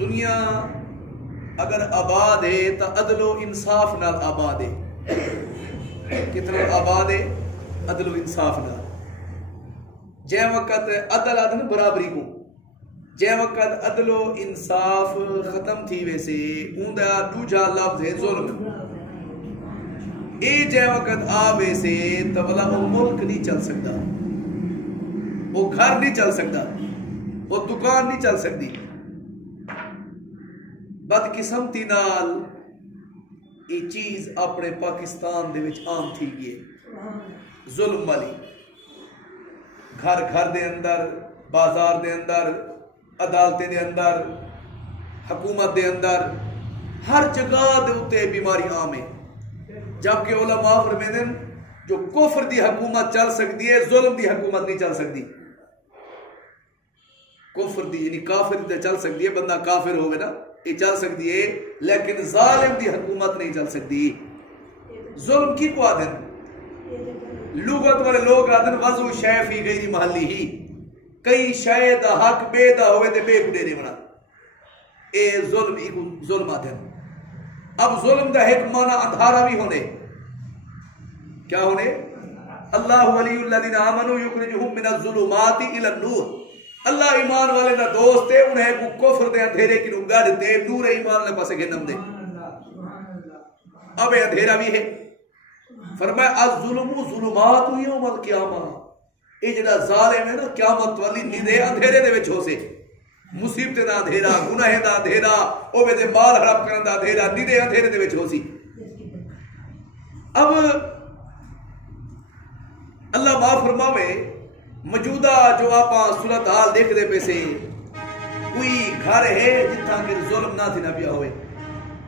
دنیا اگر آباد ہے تو عدل و انصاف نال آباد ہے. کتنا آباد ہے؟ عدل و انصاف نال. جے وقت عدل آدھن برابری کو، جے وقت عدل و انصاف ختم تھی ویسے اوندا دوجا لفظ ہے ظلم. اے جے وقت آ ویسے تو بلا وہ ملک نہیں چل سکتا، وہ گھر نہیں چل سکتا، وہ دکان نہیں چل سکتی. بدقسمتی نال یہ چیز اپنے پاکستان دے وچ عام تھی گئی ہے. ظلم والی گھر گھر دے اندر، بازار دے اندر، عدالتیں دے اندر، حکومت دے اندر، ہر جگہ دے اتے بیماری عام ہے. جبکہ علماء فرمیندے جو کفر دی حکومت چل سکتی ہے، ظلم دی حکومت نہیں چل سکتی. کفر دی یعنی کافر دی چل سکتی ہے، بندہ کافر ہوئے نا یہ چل سکتی ہے، لیکن ظالم دی حکومت نہیں چل سکتی. ظلم کی کو آدھن لغت والے لوگ آدھن وضو شے فی غیر محلی ہی، کئی شے دا حق بے دا ہوئے دے بے کڑے نہیں بنا، اے ظلم آدھن. اب ظلم دا ایک معنی اندھارا بھی ہونے، کیا ہونے؟ اللہ ولی الذین آمنوا یخرجہم من الظلمات الی النور. اللہ ایمان والے دا دوست ہے، انہیں کو کفر دے اندھیرے کی نگاہ دیتے، نور ایمان لے پاسے گھنم دے. اب اندھیرا بھی ہے. فرمایا الظلم ظلمات یوم القیامہ، یہ جڑا ظالم ہے نا قیامت والی نیندے اندھیرے دے وچ ہو سے. مصیبت دا اندھیرا، گناہ دا اندھیرا، اوے دے مال حرام کرن دا اندھیرا، نیندے اندھیرے دے وچ ہو سی. اب اللہ معاف فرماوے موجودہ جو آپاں صورتحال دیکھ دے پہ سے کوئی گھر ہے جتنا کہ ظلم نہ تھی نہ پیا ہوئے،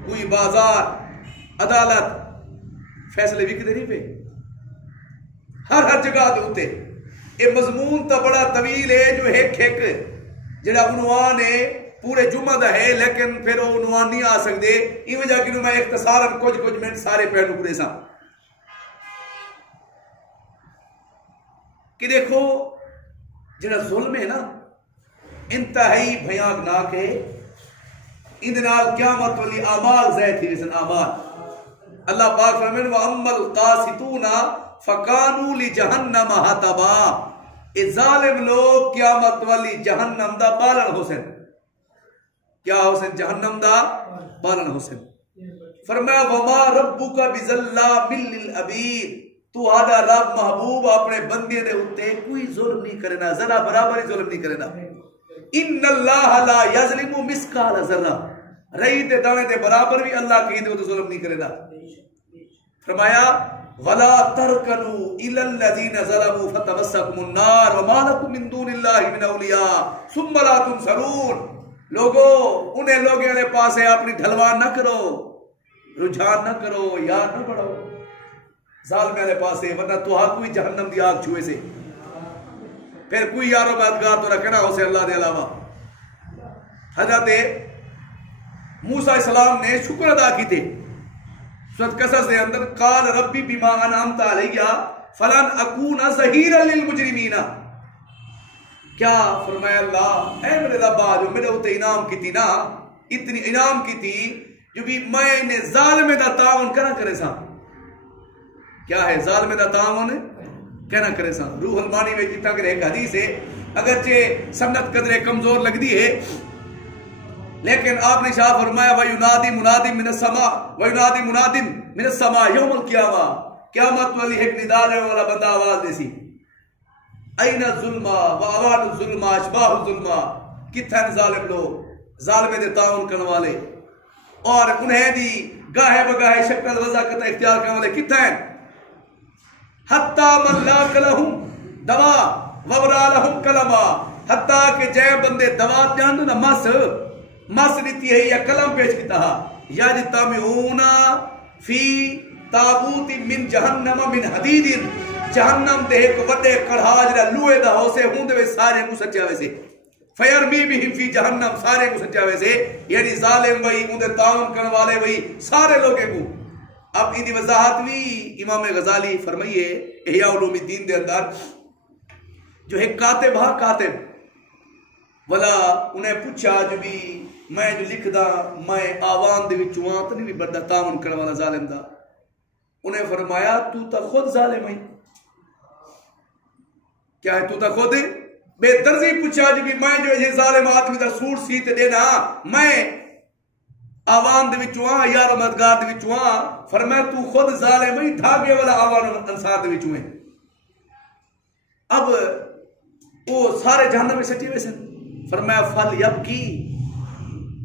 کوئی بازار عدالت فیصلے بھی کدھر ہی پہ ہر جگہ دے ہوتے. یہ مضمون تا بڑا طویل ہے جو ایک جڑا عنوان ہے پورے جمعہ دا ہے، لیکن پھر وہ عنوان نہیں آ سکتے. یہ وجہ کہ میں اختصاراً کچھ منٹ سارے پہلو کرے سا کہ دیکھو جڑا ظلم ہے نا انتہائی بھیانک ہے. اندے نال قیامت والی اعمال ظاہر تھی ویسن اعمال. اللہ پاک فرمائے وَأَمَّا الْقَاسِطُونَ فَكَانُوا لِجَهَنَّمَ حَطَبًا. اے ظالم لوگ قیامت والی جہنم دا بالن حسن. کیا حسن؟ جہنم دا بالن حسن. فرمایا وَمَا رَبُّكَ بِظَلَّامٍ لِّلْعَبِيدِ. تو آدھا رب محبوب اپنے بندے دے ہوتے کوئی ظلم نہیں کرنا، ذرا برابر ہی ظلم نہیں کرنا. ان اللہ لا یظلم مثقال ذرہ، رہی تے دانے دے برابر بھی اللہ کہیں دے ظلم نہیں کرنا. فرمایا ولا ترکنوا الی الذین ظلموا فتمسکم النار وما لکم من دون اللہ من اولیاء ثم لا تنصرون. لوگو انہیں لوگوں نے پاسے اپنی ڈھلوان نہ کرو، رجحان نہ کرو، یاد نہ پڑھو ظالمے والے پاسے، ورنہ تو ہاں کوئی جہنم دی آگ چھوئے سے پھر کوئی یارو مددگار تو رکھنا ہو سے اللہ دے علاوہ. حضرت موسیٰ علیہ السلام نے شکر ادا کی تھے. سورۃ قصص دے اندر قال ربی بما انعمت علیہ فلن اکون ظہیرا للمجرمین. کیا فرمایا اللہ اے میرے ربا جو میرے اوتے انعام کی تھی نا، اتنی انعام کی تھی جو بھی میں انہیں ظالم دا تعاون کرنا کرے سا. کیا ہے ظالم دا تعاون کہنا کرے سا. روح المانی میں جتنا کہ ایک حدیث ہے، اگرچہ سنت قدرے کمزور لگ دی ہے، لیکن آپ نے شاہ فرمایا وَيُنَادِ مُنَادٍ مِّنَ السَّمَاءِ وَيُنَادِ مُنَادٍ مِّنَ السَّمَاءِ يَوْمَ الْقِيَامَةِ. قیامت والی ایک ندا لے والا بندہ آواز دے سی اَيْنَ الظُّلْمَ وَأَوَانُ الظُّلْمَ أَشْبَاهُ الظُّلْمَ. کتھن ظالم لوگ ظالمے دے تعاون کرنے والے اور انہیں دی گاہے بگاہے شکل وضاقت اختیار کرنے والے کتھن. حتیٰ من لاک لہم دوا وورا لہم کلمہ. حتیٰ کہ جے بندے دوات جاندو نا مس دیتی ہے یا کلم پیش کیتا یجتمعون فی تابوت من جہنم من حدید. جہنم دے ایک وڈے کڑھا جڑا لوہے دا ہو سے ہوندے وے سارے کو سچا وے سے فیرمی بہم فی جہنم، سارے کو سچا وے سے یعنی ظالم وہی اندے تعاون کرنے والے وہی سارے لوگے کو. اب ان دی وضاحت بھی امام غزالی فرمائیے احیاء علوم الدین دے اندر جو ہے کاتب ہاں کاتب ولا انہیں پوچھا جو بھی میں جو لکھ دا میں آوان دے وچوں تو نہیں بھی بڑا تعاون کرنے والا ظالم دا. انہیں فرمایا تو تا خود ظالم ہے. کیا ہے تو تا خود بے درزی پوچھا جو بھی میں جو یہ ظالم آدمی دا سوٹ سیتے دینا میں آوان دے وچوں یار مددگار دے وچوں. فرمایا تو خود ظالم ہے دھاگے والا آوان انصار دے وچوں. اب وہ سارے جہنم میں سٹی ہوئے سن. فرمایا فل یبکی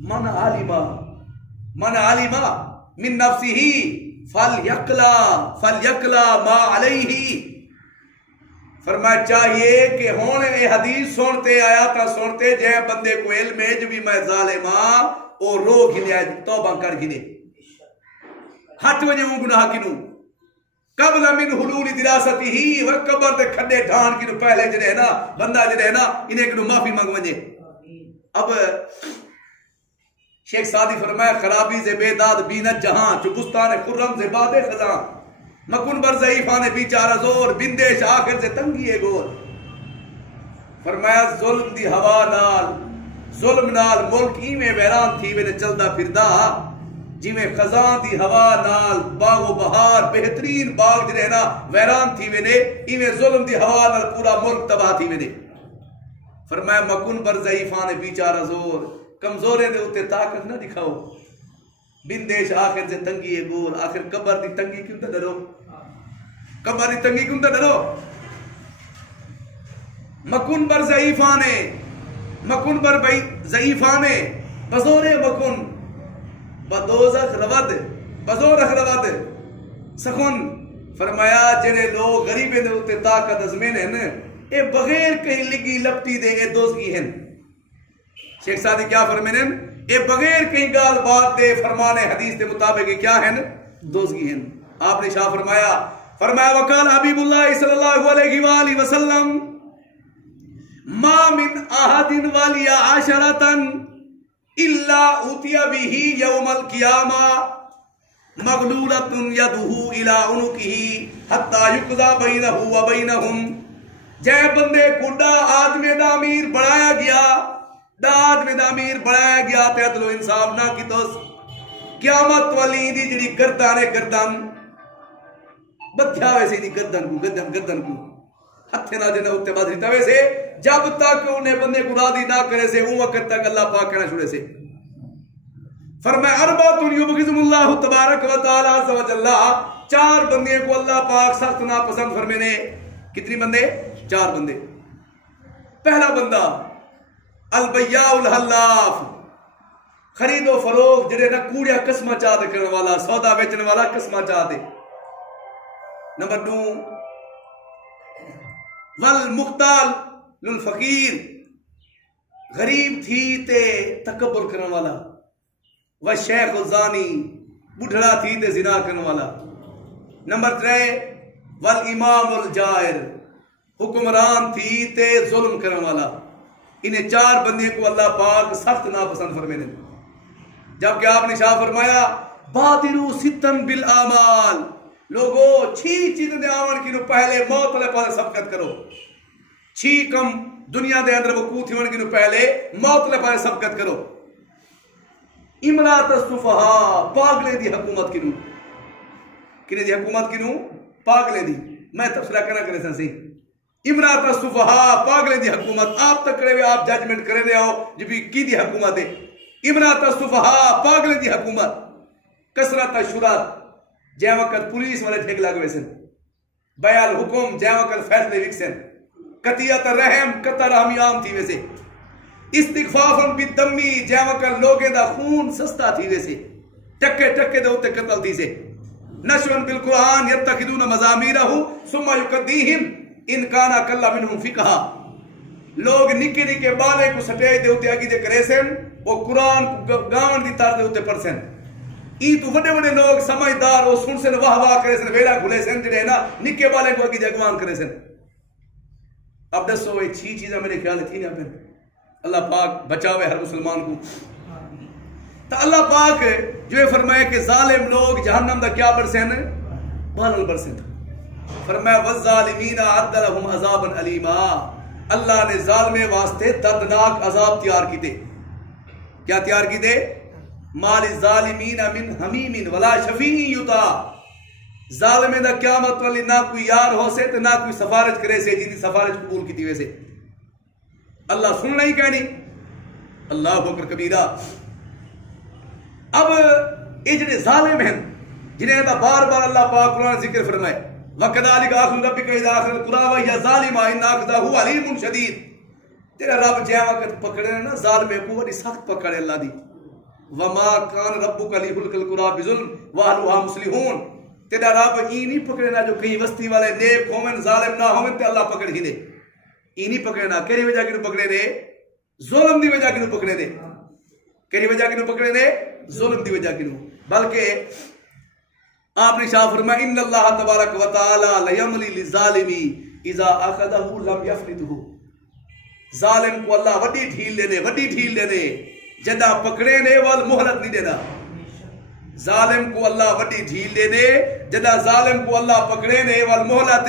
من عالما من نفسی فل یکلا ما علیہ. فرمایا چاہیے کہ ہون اے حدیث سنتے آیاتاں سنتے جے بندے کو علم ہے جو بھی میں ظالم ہاں او رو گھنے توبہ کر گھنے ہٹ وجے ہوں گناہ کنوں قبل من حلول دراستی ہی وہ قبر دے کھڈے ڈھان کنوں پہلے جڑے ہے نا بندہ جڑے ہے نا انہیں کنوں معافی مانگ ونجے. اب شیخ سعدی فرمایا خرابی سے بیداد بینت جہاں چو بستان خرم سے باد خزاں مکن بر ضعیفان بیچارہ زور بندیش آخر سے تنگی گور. فرمایا ظلم دی ہوا نال ظلم نال ملک ایویں ویران تھی وے چلدا پھردا جویں خزاں دی ہوا نال باغ و بہار بہترین باغ جڑے نا ویران تھی وے نے ایویں ظلم دی ہوا نال پورا ملک تباہ تھی وے نے. فرمایا مکن بر ضعیفان بیچارہ زور کمزورے دے اتے طاقت نہ دکھاؤ بندیش آخر سے تنگی ہے گور. آخر قبر دی تنگی کیوں تے ڈرو قبر دی تنگی کیوں تے ڈرو. مکن بر ضعیفانے مکن بر ضعیفانے بزورے مکن بدوزخ رود بزورخ رود سخن. فرمایا جنہیں لوگ غریبے دے اتے طاقت ازمین ہیں اے بغیر کہیں لگی لپٹی دے اے دوزگی ہیں. شیخ سعدی کیا فرمینے اے بغیر کہیں گال بات دے فرمانے حدیث دے مطابق کیا ہیں دوزگی ہیں. آپ نے شاہ فرمایا وقال حبیب اللہ صلی اللہ علیہ وآلہ وسلم ما من احد والی عاشرتن الا اوتی بھی یوم القیامہ مغلولت یدہو الى عنقہ حتی یقضى بینہ و بینہم. جے بندے کوڈا آدمی دا امیر بڑھایا گیا آدمی دا امیر بڑھایا گیا تے عدل و انصاف نہ کی تو قیامت والی دی جڑی گردن بدھیا ویسے دی گردن کو ہتھے نہ جنہ اتے بادری توے سے جب تک انہیں بندے کو راضی نہ کرے سے اون وقت تک اللہ پاک کہنا چھوڑے سے. فرمایا اربعۃ یبغضهم اللہ تبارک و تعالی عز و جل. 4 بندے کو اللہ پاک سخت ناپسند فرمینے. کتنی بندے 4 بندے. پہلا بندہ البیاء الحلاف خرید و فروخت جڑے نہ کوڑیا قسمہ چاہ دے کرنے والا سودا بیچنے والا قسمہ چاہ دے. نمبر 2 والمختال للفقیر غریب تھی تے تکبر کرنے والا. والشیخ الزانی بڑھڑا تھی تے زنا کرنے والا. نمبر 3 والامام الجائر حکمران تھی تے ظلم کرنے والا. انہیں 4 بندے کو اللہ پاک سخت ناپسند فرمینے. جبکہ آپ نے شاہ فرمایا بادروا ستن بالاعمال. لوگو 6 چیزیں دے آون کی نو پہلے موت والے پاس سبقت کرو. 6 کم دنیا دے اندر وقوع تھی ون کی نو پہلے موت والے پاس سبقت کرو. امرات الصفہاء پاگلے دی حکومت کی نو کنے دی حکومت کی نو پاگلے دی. میں تفسیرہ کرنا کرے سن سی امرات الصفہاء پاگلے دی حکومت. آپ تک کرے ہوئے آپ ججمنٹ کرے دے آؤ جو بھی کی دی حکومت ہے. امرات الصفہاء پاگلے دی حکومت. کثرت الشرات جے وقت پولیس والے ٹھیک لگ ویسن. بیال حکم جے وقت فیصلے وکسن. قطیعت الرحم قطع رحمی عام تھی ویسے. استغفافاً بالدمی جے وقت لوگے دا خون سستا تھی ویسے. ٹکے دے ہوتے قتل تھی سے. نشون بالقرآن یتخذون مزامیرہ ثم یقدیہم ان کانا کلا منہم فقہا. لوگ نکے نکے بالے کو سٹے دے ہوتے آگی دے کرے سن وہ قرآن کو گاون دی تار دے ہوتے پر سن. ای تو وڈے وڈے لوگ سمجھدار وہ سن سن واہ واہ کرے سن ویڑا گھلے سن جڑے نا نکے بالے کو آگی دے گوان کرے سن. اب دسو یہ 6 چیزیں میرے خیال تھی نا پھر اللہ پاک بچاوے ہر مسلمان کو. تو اللہ پاک جو فرمائے کہ ظالم لوگ جہنم دا کیا برسن بالن برسن. فرمایا والظالمین اعد لهم عذابا علیما. اللہ نے ظالمے واسطے دردناک عذاب تیار کی دے. کیا تیار کی دے؟ مال الظالمین من حمیم ولا شفیع یطاع. ظالمے دا قیامت والی نہ کوئی یار ہو سے تے نہ کوئی سفارش کرے سے جی سفارش قبول کی ویسے. اللہ سن نہیں کہنی. اللہ اکبر کبیرہ. اب یہ جڑے ظالم ہیں جنہیں دا بار بار اللہ پاک قرآن ذکر فرمائے وَكَذَلِكَ أَخْذُ رَبِّكَ إِذَا أَخَذَ الْقُرَىٰ وَهِيَ ظَالِمَةٌ إِنَّ أَخْذَهُ عَلِيمٌ شَدِيدٌ. تیرا رب جے وقت پکڑے نا ظالمے کو بڑی سخت پکڑے اللہ دی. وَمَا كَانَ رَبُّكَ لِيُهْلِكَ الْقُرَىٰ بِظُلْمٍ وَأَهْلُهَا مُصْلِحُونَ. تیرا رب ای نہیں پکڑے نا جو کہیں وسطی والے نیک ہومن ظالم نہ ہومن تے اللہ پکڑ ہی دے. ای نہیں پکڑے نا کیری وجہ کیوں پکڑے دے؟ ظلم دی وجہ کیوں پکڑے دے؟ کیری وجہ کیوں پکڑے دے؟ ظلم دی وجہ کیوں. بلکہ آپ نے شاہ فرمایا ان اللہ تبارک و تعالی لیملی للظالمی اذا اخذہ لم یفلتہ. ظالم کو اللہ وڈی ڈھیل دینے جدہ پکڑے نے وال مہلت نہیں دینا. ظالم کو اللہ وڈی ڈھیل دینے جدہ ظالم کو اللہ پکڑے نے وال مہلت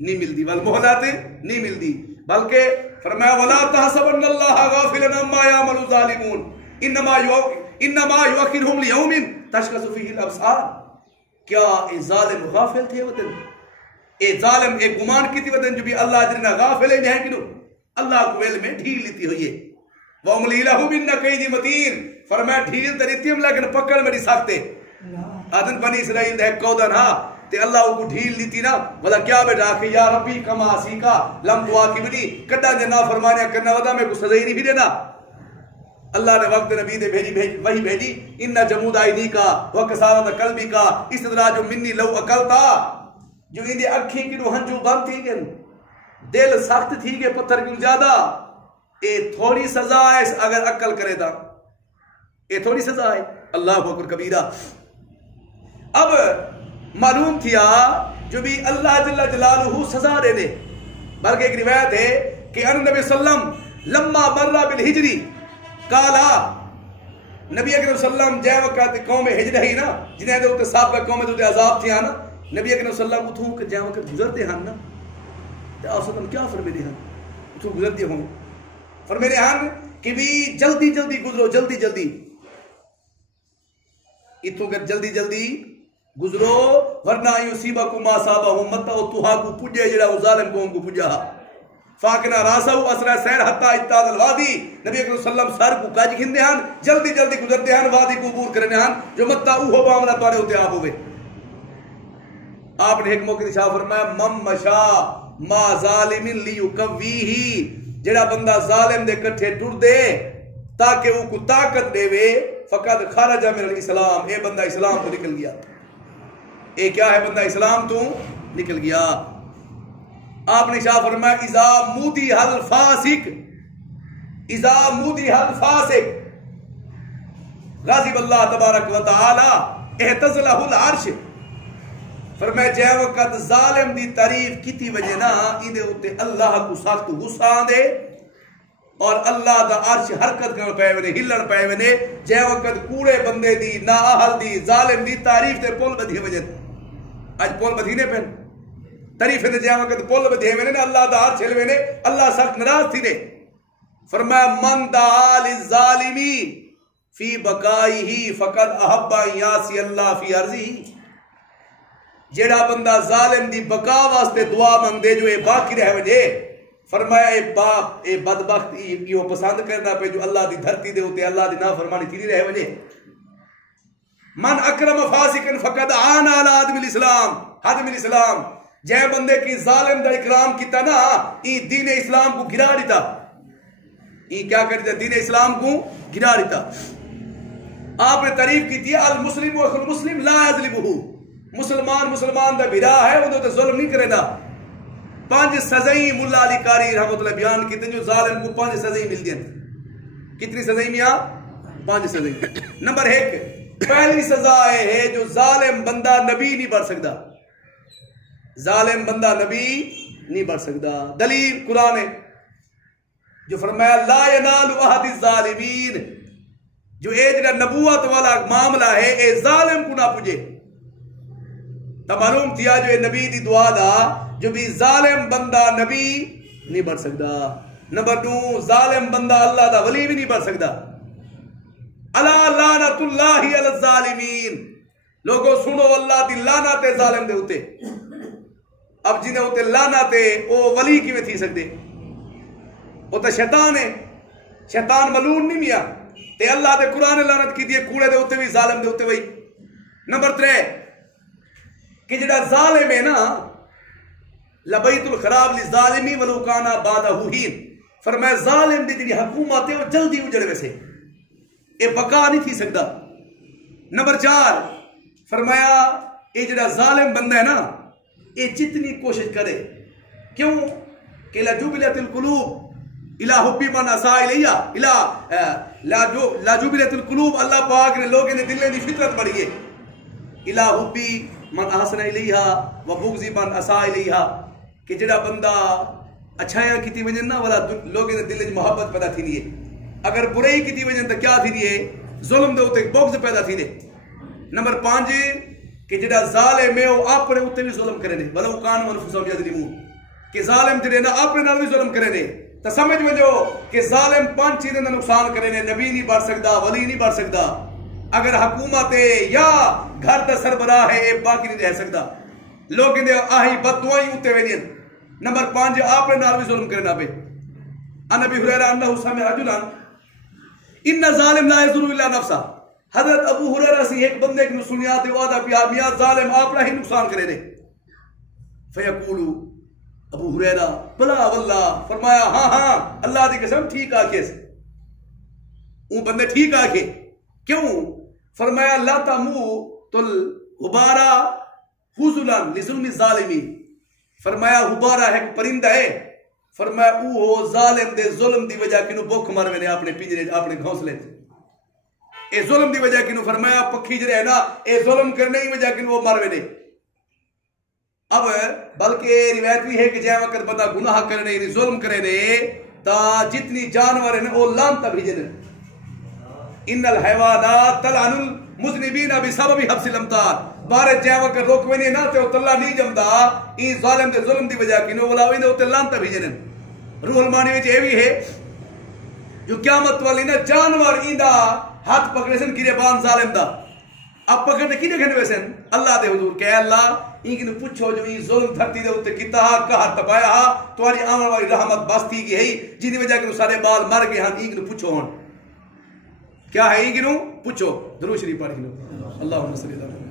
نہیں ملتی. بلکہ فرمایا ولا تحسبن اللہ غافلا عما يعمل الظالمون انما یؤخرهم لیوم تشخص فیہ الابصار. کیا اے ظالم غافل تھے وطن؟ اے ظالم ایک گمان کی تھی وطن جو بھی اللہ جنہ غافل ہے نہیں کنو اللہ کو علم میں ڈھیل لیتی ہوئی ہے. وَأُمْلِي لَهُمْ إِنَّ كَيْدِي مَتِينٌ. فرمایا ڈھیل تریتیم لیکن پکڑ میں نہیں سکتے. آدن بنی اسرائیل دے کودن ہاں تے اللہ کو ڈھیل لیتی نا ولا کیا بیٹا کہ یا ربی کما سیکا لم تواکبنی کڈا جنا فرمانیا کرنا ودا میں کو سزا ہی نہیں دینا. اللہ نے وقت نبی دے وہی بھیجی ان جمود آئینی کا وکساوت قلبی کا استدراج منی لو اکلتا. جو ان دی اکھی کی نو ہنجو بند تھی گئن دل سخت تھی گئے پتھر کیوں زیادہ. اے تھوڑی سزا ہے اگر عقل کرے تا اے تھوڑی سزا ہے. اللہ اکبر کبیرہ. اب معلوم تھیا جو بھی اللہ جل جلالہ سزا دے دے. بلکہ ایک روایت ہے کہ ان نبی صلی اللہ علیہ وسلم لما مرہ بالہجری کالا نبی اکرم صلی اللہ علیہ وسلم جے وقت قوم ہجرہ ہی نا جنہیں دے ہوتے سابقہ قوم دے ہوتے عذاب تھی نا نبی اکرم صلی اللہ علیہ وسلم اتھوں کہ جے وقت گزرتے ہیں نا تے آپ صلی اللہ علیہ وسلم کیا فرمیدے ہیں اتھوں گزرتے ہوں فرمیدے ہیں کہ بھی جلدی گزرو جلدی اتھوں کہ جلدی گزرو ورنہ یصیبکم ما صابہم مت او توہا کو پجے جڑا ظالم قوم کو پجا فاکنا راسہو اسرا سیر حتی اتاد الوادی. نبی اکرم صلی اللہ علیہ وسلم سر کو کاج گھندے ہیں جلدی گزرتے ہیں وادی کو عبور کرنے ہیں جو متا اوہو معاملہ توڑے ہوتے آپ ہوئے. آپ نے ایک موقع شاہ فرمایا مم مشا ما ظالم لیکویہی. جڑا بندہ ظالم دے کٹھے ٹر دے تاکہ وہ کو طاقت دے وے فقط خارج من الاسلام. اے بندہ اسلام تو نکل گیا. اے کیا ہے بندہ اسلام تو نکل گیا. آپ نے شاہ فرمایا اذا مودی حل فاسق غاضب اللہ تبارک و تعالی احتزلہ العرش. فرمایا جے وقت ظالم دی تعریف کیتی وجہ نا ایدے ہوتے اللہ کو سخت غصہ دے اور اللہ دا عرش حرکت کرن پے ونے ہلن پے ونے. جے وقت کوڑے بندے دی نا اہل دی ظالم دی تعریف تے پول بدھی وجہ اج پول بدھی نے پہن تعریف نے جے وقت پول بدھی ونے اللہ دا عرش ہل ونے اللہ سخت ناراض تھی نے. فرمایا من دعا للظالمی فی بقائہی فقد احب یاسی اللہ فی عرضی. جیڑا بندہ ظالم دی بقا واسطے دعا منگ دے جو اے باقی رہ وجے فرمایا اے باپ اے بدبخت یہ پسند کرنا پہ جو اللہ دی دھرتی دے ہوتے اللہ دی نافرمانی تھی رہ وجے. من اکرم فاسقن فقد آن علی آدم الاسلام. جے بندے کی ظالم دا اکرام کیتا نا ای دین اسلام کو گرا دیتا. ای کیا کرتا دین اسلام کو گرا دیتا. آپ نے تعریف کی تھی المسلم و اخو المسلم لا یظلمہ. مسلمان دا بھرا ہے وہ تو ظلم نہیں کرے نا. 5 سزائیں مولا علی قاری رحمۃ اللہ بیان کیتے جو ظالم کو 5 سزائیں مل دیں. کتنی سزائیں میاں؟ 5 سزائیں. نمبر 1 پہلی سزا ہے جو ظالم بندہ نبی نہیں بن سکتا. ظالم بندہ نبی نہیں بن سکتا. دلیل قرآن ہے جو فرمایا لا ینال احد الظالمین. جو اے جڑا نبوت والا معاملہ ہے اے ظالم کو نہ پجے. تو معلوم تھیا جو اے نبی دی دعا دا جو بھی ظالم بندہ نبی نہیں بن سکتا. نمبر 2 ظالم بندہ اللہ دا ولی بھی نہیں بن سکتا. الا لعنت اللہ علی الظالمین. لوگوں سنو اللہ دی لعنت ہے ظالم دے اوتے. اب جنہیں اوتے لعنت ہے او ولی کیویں تھی سکدے؟ او تے شیطان ہے. شیطان ملعون نہیں میاں تے اللہ دے قرآن لعنت کی دیے کوڑے دے اوتے بھی ظالم دے اوتے وہی. نمبر 3 کہ جڑا ظالم ہے نا لبیت الخراب للظالمی ولو کان بعدہ ہین. فرمایا ظالم دی جڑی حکومت ہے وہ جلدی اجڑ ویسے اے بقا نہیں تھی سکتا. نمبر 4 فرمایا اے جڑا ظالم بندہ ہے نا اے جتنی کوشش کرے کیوں کہ لجبلت القلوب الہ حبی من اساء الیہ لجبلت القلوب. اللہ پاک نے لوگوں نے دلیں دی فطرت بڑھی ہے. الہ حبی من احسن الیہ و بغض من اساء الیہ کہ جڑا بندہ اچھائیاں کیتی وجن نا والا لوگوں نے دل وچ محبت پیدا تھینی ہے. اگر برائی کیتی وجن تے کیا تھینی ہے؟ ظلم دے اوتے بغض پیدا تھینے. نمبر 5 کہ جڑا ظالم ہے وہ اپنے اوتے بھی ظلم کرے نے ولو کان انفسهم یظلمون. کہ ظالم جڑے نا اپنے نال بھی ظلم کرے نے. تو سمجھ وجو کہ ظالم 5 چیزیں دا نقصان کرے نے. نبی نہیں بڑھ سکتا, ولی نہیں بڑھ سکتا, اگر حکومت ہے یا گھر دا سربراہ ہے باقی نہیں رہ سکتا. لوگ دے آہی بد دعائیں اوتے ویندین. نمبر 5 آپ نے نال بھی ظلم کرنا پہ. ان ابی ہریرہ انہ سمع رجلا ان ظالم لا یضر الا نفسہ. حضرت ابو ہریرہ سے ایک بندے کو سنیا تے وعدہ پیا میاں ظالم اپنا ہی نقصان کرے نے. فیقول ابو ہریرہ بلا واللہ. فرمایا ہاں ہاں اللہ دی قسم ٹھیک آکھے. اون بندے ٹھیک آکھے. کیوں؟ فرمایا لا تموت الغبارہ حضلا لظلم الظالمی. فرمایا غبارہ ہے پرندہ ہے. فرمایا او ظالم دے ظلم دی وجہ کنو بھوک مروے نے اپنے پنجرے اپنے گھونسلے. اے ظلم دی وجہ کنو فرمایا پکھی جڑے ہے نا اے ظلم کرنے کی وجہ کنو وہ مروے نے. اب بلکہ روایت بھی ہے کہ جے وقت بندہ گناہ کرنے یعنی ظلم کرے نے تا جتنی جانور ہیں وہ لعنت بھیجن. ان الحیوانات تلعن المذنبین بسبب حبس الامطار. بارے جے وقت روک وینی نہ تے اللہ نہیں جمدا ای ظالم دے ظلم دی وجہ کنو ولا ویندے تے لعنت بھیجن. روح المانی وچ اے وی ہے جو قیامت والی نا جانور ایندا ہاتھ پکڑے سن گریبان ظالم دا. اب پکڑنے کی دیکھنے ویسے اللہ دے حضور کہ اللہ ان کی پوچھو جو یہ ظلم دھرتی دے اوتے کیتا کہا تبایا تمہاری آمن والی رحمت بس تھی گئی ہے جن وجہ کہ سارے بال مر گئے ہیں. ان کی پوچھو ہن کیا ہے؟ ان کی پوچھو. درود شریف پڑھ لو. اللہم صلی اللہ علیہ وسلم.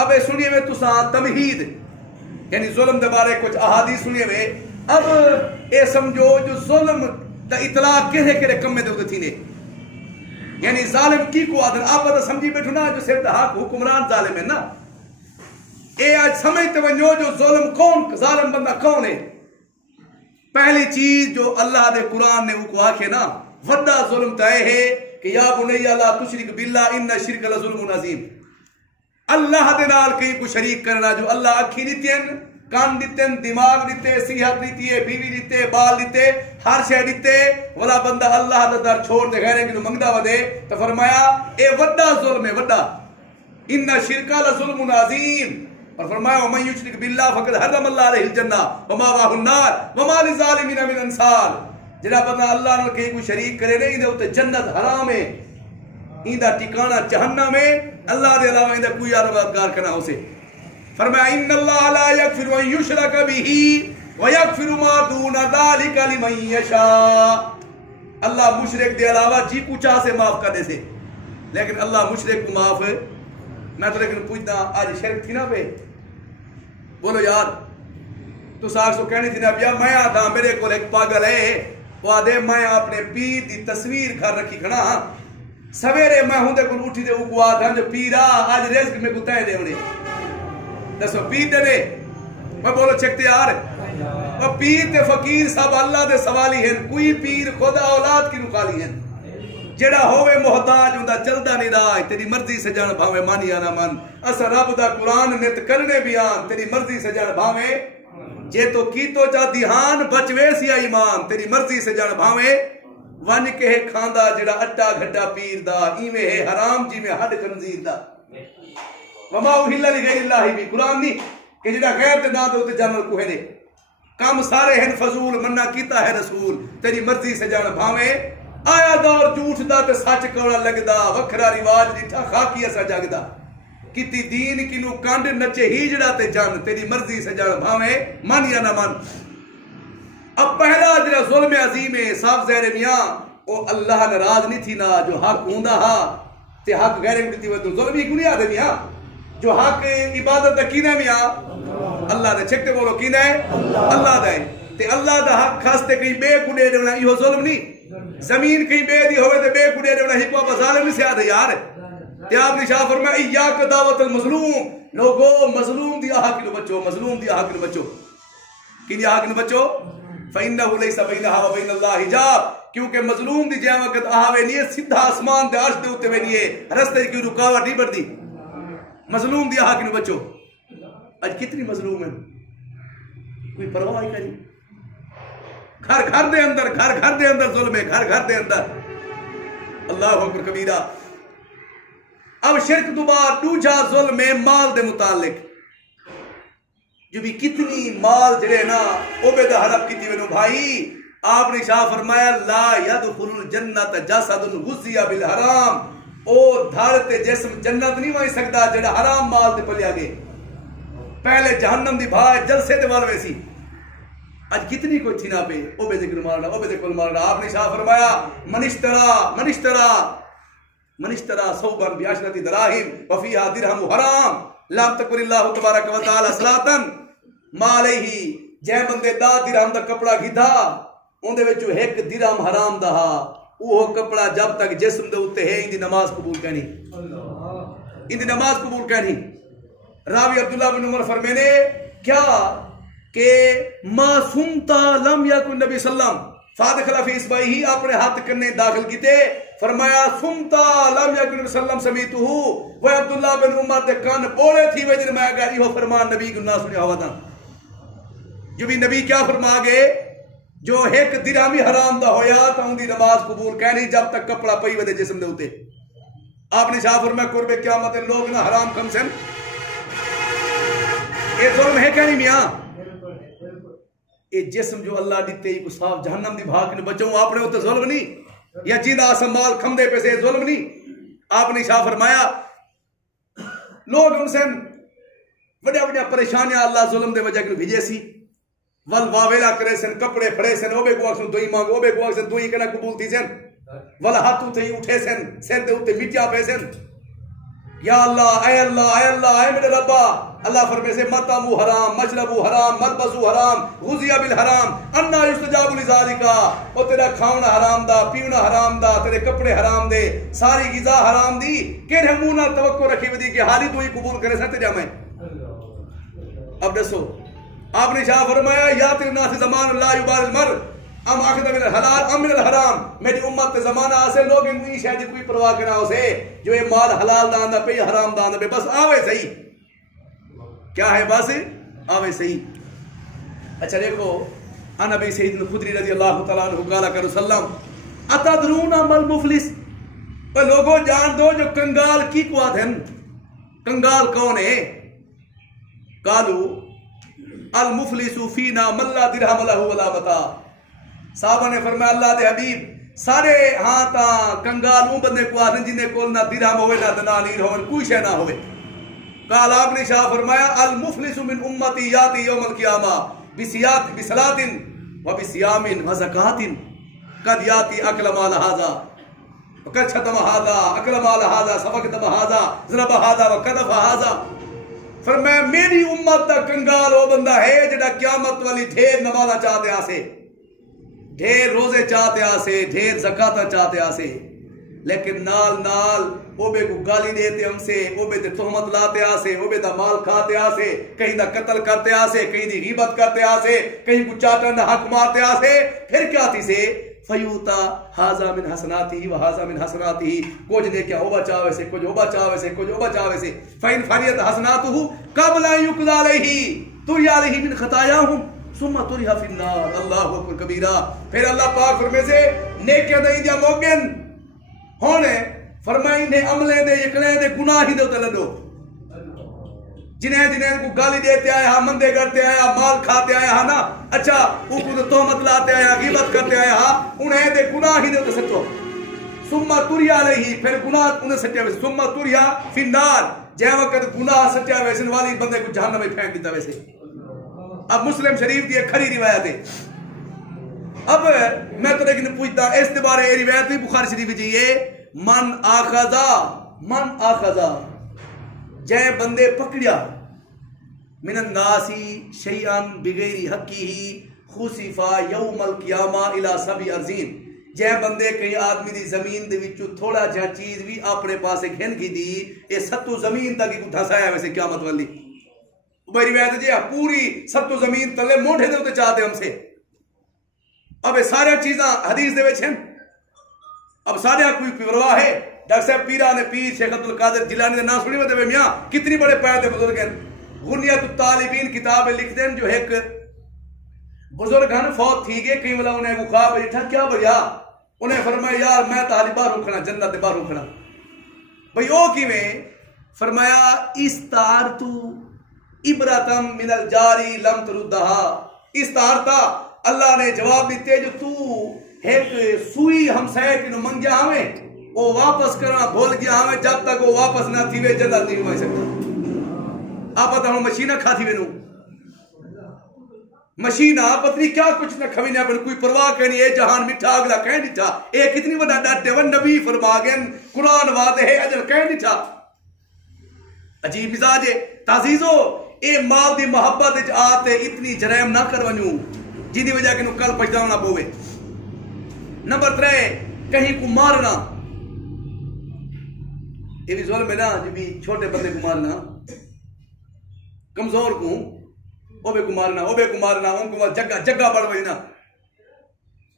اب سنیے میں تساں تمہید یعنی ظلم دے بارے کچھ احادیث سنیے میں. اب اے سمجھو جو ظلم دا اطلاق کہے کہے کم میں دے ہوتے تھی نے یعنی ظالم کی کو آدھر آپ بتا سمجھی بیٹھو نا جو صرف حق حکمران ظالم ہے نا. اے آج سمجھتے ونجو جو ظلم کون ظالم بندہ کون ہے. پہلی چیز جو اللہ دے قرآن نے وہ کو آکھے نا وڈا ظلم تائے ہے کہ یا بنی لا تشرک باللہ ان شرک لظلم عظیم. اللہ دے نال کہیں کو شریک کرنا. جو اللہ اکھی دیتے ہیں کان دیتے ہیں دماغ دیتے صحت دیتی ہے بیوی دیتے بال دیتے ہر شے دیتے ولا بندہ اللہ دا در چھوڑ دے غیریں کی منگدا ودے تو فرمایا اے وڈا ظلم ہے وڈا. ان شرک لظلم عظیم. اور فرمایا ومن یشرک باللہ فقد حرم اللہ علیہ الجنہ ومأواہ النار وما للظالمین من انصار. جڑا بندہ اللہ نال کہیں کو شریک کرے نہیں دے اوتے جنت حرام ہے ایندا ٹھکانہ جہنم ہے. اللہ دے علاوہ ایندا کوئی اور مددگار کرنا ہو سے. فرمایا ان اللہ لا یغفر ان یشرک به ویغفر ما دون ذلک لمن یشاء. اللہ مشرک دے علاوہ جی کو چاہ سے معاف کر دے سے لیکن اللہ مشرک کو معاف. میں تو لیکن پوچھتا آج شرک تھی نا پہ بولو یار تو ساکھ سو کہنی تھی نا بیا میں آتا میرے کو ایک پاگل ہے وہ آدھے میں اپنے پیر دی تصویر گھر رکھی کھڑا سویرے میں ہوں دے کن اٹھی دے اگو آدھا جو پیرا آج رزق میں گتائے دے انہیں دسو پیر دے دے میں بولو چکتے یار وہ پیر تے فقیر سب اللہ دے سوالی ہیں. کوئی پیر خدا اولاد کی نقالی ہیں جڑا ہوئے محتاج ہوندا چلدا نہیں راہ تیری مرضی سے جان بھاوے مانی آنا من. اسا رب دا قرآن نت کرنے بیان تیری مرضی سے جان بھاوے جے تو کیتو چا دیہان بچوے سیا ایمان تیری مرضی سے جان بھاوے ون کے کھاندا جڑا اٹا گھٹا پیر دا ایویں ہے حرام جی میں ہڈ خنزیر دا. وما اہل لغیر اللہ بھی قرآن نہیں کہ جڑا غیر تے نہ تے جانور کوہے دے کام سارے ہیں فضول منع کیتا ہے رسول تیری مرضی سے جان بھاویں آیا دور جھوٹ دا تے سچ کوڑا لگدا وکھرا رواج ڈٹھا خاکی اسا جگدا کیتی دین کینو کانڈ نچے ہیجڑا تے جان تیری مرضی سے جان بھاویں من یا نہ من اب پہلا جڑا ظلم عظیم ہے صاحب زہر میاں او اللہ ناراض نہیں تھی نا جو حق ہوندا ہا تے حق غیر ملتی وہ ظلم ہی کیوں نہیں آدے میاں جو حق عبادت دا کینے میاں اللہ دے چھکتے بولو کینے اللہ دے تے اللہ دا حق خاستے کہیں بے کڈے دیونا یہ ظلم نہیں زمین کہیں بے دی ہوئے تے بے کڈے دیونا ہی کو ظالم نہیں سے آدھے یار تے آپ نے شاہ فرمایا ایاک دعوت المظلوم لوگو مظلوم دی حق نو بچو مظلوم دی حق نو بچو کی حق نو بچو فإنه ليس بينها وبين الله حجاب کیونکہ مظلوم دی جے وقت آوے نہیں سیدھا آسمان دے عرش دے اوتے وینی ہے رستے کی رکاوٹ نہیں بڑھدی مظلوم دی حق نو بچو اج کتنی مظلوم ہے کوئی پرواہ ہی نہیں گھر گھر دے اندر ظلم ہے گھر گھر دے اندر اللہ اکبر کبیرہ اب شرک دوبار دوجا ظلم ہے مال دے متعلق جو بھی کتنی مال جڑے نا عبید حرب کی تیونو بھائی آپ نے شاہ فرمایا لا یدخل الجنت جسد غزی بالحرام او دھارتے جسم جنت نہیں وائی سکتا جڑا حرام مال دے پلیا گئے پہلے جہنم دی بھائی جلسے دے والوے سی آج کتنی کوئی تھی نا پہ عبید کل مارنا آپ نے شاہ فرمایا منشترا صوباً بیاشرتی دراہم وفیہا درہم حرام لام تکبر اللہ تبارک و تعالی صلاتن مالے ہی جے بندے دا درہم دا کپڑا گھیدھا ان دے وچو ایک درہم حرام دا ہا وہ کپڑا جب تک جسم دے اتے ہے اندی نماز قبول کہنی راوی عبداللہ بن عمر فرمینے کیا کہ ما سمتا لم یکن نبی صلی اللہ علیہ وسلم فادخل فی اسبعیہ ہی اپنے ہاتھ کرنے داخل کیتے فرمایا سمتا لم یکن نبی صلی اللہ علیہ وسلم سمیتہو وہ عبداللہ بن عمر دے کان بولے تھی وجن میں اگر یہ فرمان نبی گناہ سنے ہوا تھا جو بھی نبی کیا فرما گئے جو ایک درہمی حرام دا ہویا تا ان دی نماز قبول کہنی جب تک کپڑا پئی ودے جسم دے ہوتے آپ نے شاہ فرمایا قرب قیامت لوگ نہ حرام کم سن اے ظلم ہے کہ نہیں میاں اے جسم جو اللہ دیتے ہی کو صاف جہنم دی بھاگ نے بچوں آپ نے ہوتے ظلم نہیں یا جیدہ آسم مال کھم دے پیسے ظلم نہیں آپ نے شاہ فرمایا لوگ ہم سے وڈیا پریشانیاں اللہ ظلم دے وجہ کے بھیجے سی ول واویلا کرے سن کپڑے پھڑے سن اوبے کو اکسن دوئی مانگو اوبے کو اکسن دوئی کنا قبول تھی سن ول ہاتھوں تھی اٹھے سن سن تے اٹھے مٹیا پہ سن یا اللہ اے میرے ربا اللہ فرمے سے مطعمو حرام مشربو حرام ملبسو حرام غزیہ بالحرام انا یستجاب لذالکا او تیرا کھاونا حرام دا پیونا حرام دا تیرے کپڑے حرام دے ساری غذا حرام دی کیڑے منہ توقع رکھی ودی کہ حالی تو ہی قبول کرے سن تے میں اب دسو آپ نے شاہ فرمایا یا تیرے ناس زمان اللہ یبال المر ام آخذ من الحلال ام من الحرام میری امت زمانہ آسے لوگ انہی شاید کوئی پرواہ کرنا ہو سے جو یہ مال حلال داندہ پہ یا حرام داندہ پہ بس آوے صحیح کیا ہے بس آوے صحیح اچھا دیکھو ان ابی سعید الخدری رضی اللہ تعالیٰ عنہ قال کہ رسولم اتدرون مل مفلس پر لوگوں جان دو جو کنگال کی قوات ہیں کنگال کون ہے قالو المفلس فینا من لا درہم لہ ولا متاع صحابہ نے فرمایا اللہ دے حبیب سارے ہاں تا کنگال اون بندے کو آدھن جنہیں کول نہ درہم ہوئے نہ دنانیر ہوئے کوئی شے نہ ہوئے قال آپ نے شاہ فرمایا المفلس من امتی یاتی یوم القیامہ بصلاۃ و بصیام و زکاۃ قد یاتی اکل مال ھذا وقد شتم ھذا اکل مال ھذا سفک دم ھذا ضرب ھذا وقذف ھذا فرمایا میری امت دا کنگال وہ بندہ ہے جڑا قیامت والی ڈھیر نمازاں چاہتے آسے ڈھیر روزے چاہتے آسے ڈھیر زکاة چاہتے آسے لیکن نال اوبے کو گالی دیتے ہم سے اوبے دے تہمت لاتے آسے اوبے دا مال کھاتے آسے کہیں دا قتل کرتے آسے کہیں دی غیبت کرتے آسے کہیں کو چاٹن حق مارتے آسے پھر کیا تھی سے فیوتا حاضا من حسناتی و حاضا من حسناتی کچھ نے کیا اوبا چاہوے سے کچھ اوبا چاہوے سے کچھ اوبا چاہوے سے فَإِنْ فَرِيَتْ حَسْنَاتُهُ قَبْلَ أَن يُقْضَى عَلَيْهِ تُرْيَ عَلَيْهِ مِنْ خَطَايَاهُمْ ثُمَّ تُرِحَ فِي النَّارِ اللہ اکبر کبیرہ پھر اللہ پاک فرمے سے نیکیاں دیں دیا موگن ہونے فرمائیں دے عملیں دے یکلیں دے گناہ ہی دے اتلے دو جنہیں جنہیں کو گالی دیتے آئے ہاں، مندے کرتے آئے ہاں، مال کھاتے آئے ہاں نا، اچھا وہ کو تہمت لاتے آئے ہاں، غیبت کرتے آئے ہاں، انہیں دے گناہ ہی دے سچو ثم تریا علیہ، پھر گناہ انہیں سچا ویسے ثم تریا فی النار، جہاں وقت گناہ سچا ویسے والی بندے کو جہنم میں پھینک دیتا ویسے. اب مسلم شریف دی ایک کھری روایت ہے. اب میں تو لیکن پوچھتا اس کے بارے یہ روایت بھی بخاری شریف جائیے، من آخذا جے بندے پکڑیا من الناسی شیئن بغیر حقی خصفا یوم القیامہ الی سبع ارضین، جے بندے کئی آدمی دی زمین دے وچوں تھوڑا جہا چیز بھی اپنے پاسے گھن کی دی، یہ ستو زمین تک کو دھسایا ویسے قیامت والی. بھائی روایت جی پوری ستو زمین تلے موڑے دے ہوتے چاہتے ہم سے. اب یہ سارے چیزاں حدیث دے وچ ہیں. اب سارے کوئی پرواہ ہے. ڈاکٹر صاحب پیران پیر شیخ عبد القادر جیلانی دے نام سنی ہوتے میاں کتنی بڑے پیادے بزرگ ہیں. غنیت الطالبین کتاب لکھ دیں جو ایک بزرگ ہیں فوت تھی گئے کئی والا انہیں کو خواب بیٹھا کیا بھیا انہیں فرمایا یار میں تالی باہر رکھنا جنت باہر رکھنا. بھئی او کی میں فرمایا استعارتو عبرتم من الجاری لم تردہا، استعارتا اللہ نے جواب دیتے جو تو ایک سوئی ہمسائے کی نو منگیا ہمیں وہ واپس کرنا بھول گیا ہمیں، جب تک وہ واپس نہ تھی وے جنت نہیں ہوئی سکتا. آپ پتہ ہوں مشینہ کھا تھی وینو مشینہ پتنی کیا کچھ نہ کھوی نہ کوئی پرواہ کرنی ہے جہان میٹھا اگلا کہیں نہیں تھا. ایک اتنی بڑا ڈاٹے ون نبی فرما گئے قرآن واضح ہے اجل کہیں نہیں تھا. عجیب مزاج ہے. تعزیزو اے مال دی محبت آتے اتنی جرائم نہ کر ونیوں جن دی وجہ کہ کل پچھتانا پوے. نمبر 3 کہیں کو مارنا، یہ بھی ظلم ہے نا جو بھی چھوٹے بندے کو مارنا، کمزور کو او بے کو مارنا، او بے کو مارنا، ان کو جگہ بڑھ وجنا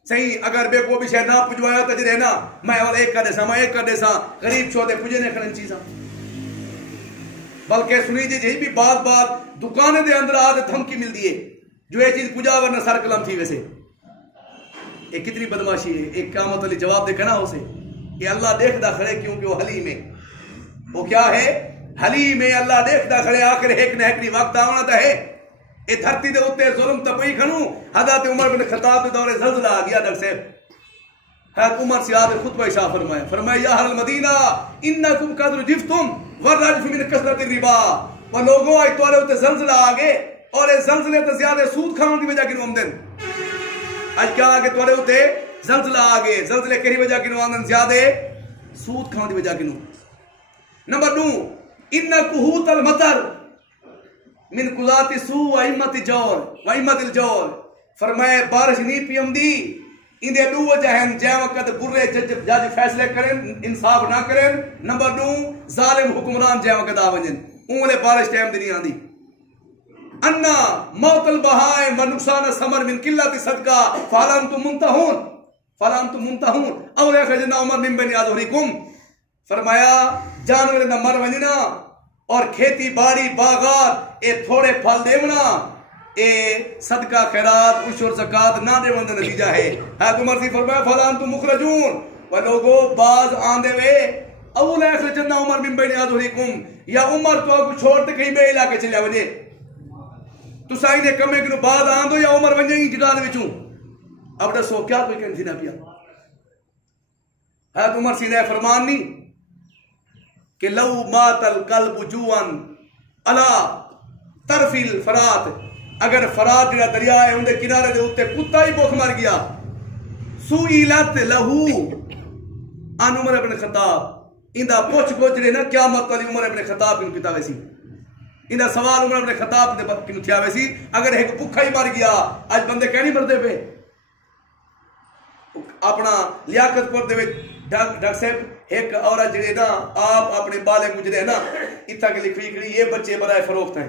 صحیح. اگر بے کو بھی شاید نہ پجوایا تو جرے نا میں اور ایک کر دیسا میں ایک کر دیسا غریب چھوٹے پجے نے کھڑن چیزاں. بلکہ سنی جی بھی بات دکانے دے اندر آدھے دھمکی مل دیئے جو یہ چیز پجا ورنہ سر کلم تھی ویسے. یہ کتنی بدماشی ہے. ایک قیامت علی جواب دیکھنا اسے کہ اللہ دیکھتا کھڑے کیونکہ وہ حلیم ہے. وہ کیا ہے؟ حلیم ہے. اللہ دیکھتا کھڑے آخر ایک نہ ایک وقت آنا تھا ہے. یہ دھرتی دے اتے ظلم تپئی کھنوں. حضرت عمر بن خطاب دے دور زلزلہ آ گیا. ڈاکٹر صاحب حضرت عمر سے آدھے خطبہ شاہ فرمایا یا اہل المدینہ انکم قد رجفتم والرجف من کثرت الربا. وہ لوگوں آئی توڑے اتے زلزلہ آگے اور اس زلزلے تے زیادہ سود کھاؤں دی وجہ کی آمدن. آج کیا آگے توڑے اتے زلزلہ آگے زلزلے کہی وجہ کی آمدن زیادہ سود کھاؤں دی وجہ کی. نمبر 2 ان قحوط المطر من قضات سوء وائمت الجور. فرمائے بارش نہیں پیم دی اندے دو وجہ ہیں جے وقت برے جج فیصلے کریں انصاف نہ کریں. نمبر 2 ظالم حکمران جے وقت آونجن اونلے بارش ٹائم دی نہیں آندی. انا موت البہائم و نقصان ثمر من قلت صدقہ فہل انتم منتہون اول اخرجنا عمر من بنی ازہرکم. فرمایا جانور نہ مر ونجنا اور کھیتی باڑی باغات اے تھوڑے پھل دیونا اے صدقہ خیرات عشر زکات نہ دیون دا نتیجہ ہے. حضرت عمر سے فرمایا فلا انتم مخرجون و لوگوں باز آندے وے اول اخرجنا عمر من بین ازہرکم. یا عمر تو کو چھوڑ تے کہیں بے علاقے چلے وجے تو سائی نے کمے کنو بعد آندو یا عمر ونجے گی جگہ دے وچوں. اب دسو کیا کوئی کہن تھی نہ پیا. حضرت عمر سے فرمان نہیں کہ لو مات القلب جوعن علا طرف الفرات. اگر فرات جڑا دریا ہے اندے کنارے دے اوتے کتا ہی بھوک مر گیا سئلت لہو ان عمر ابن خطاب. اندا پوچھ گوجرے نا قیامت والی عمر ابن خطاب کن پتا ویسی. اندا سوال عمر ابن خطاب دے کن تھیا ویسی. اگر ایک بھوکا ہی مر گیا اج بندے کہہ نہیں مردے پہ اپنا لیاقت پر دے ڈاکٹر صاحب ایک عورت جڑے نا آپ اپنے بالے گجرے نا اتھا کے لکھی کری یہ بچے برائے فروخت ہیں.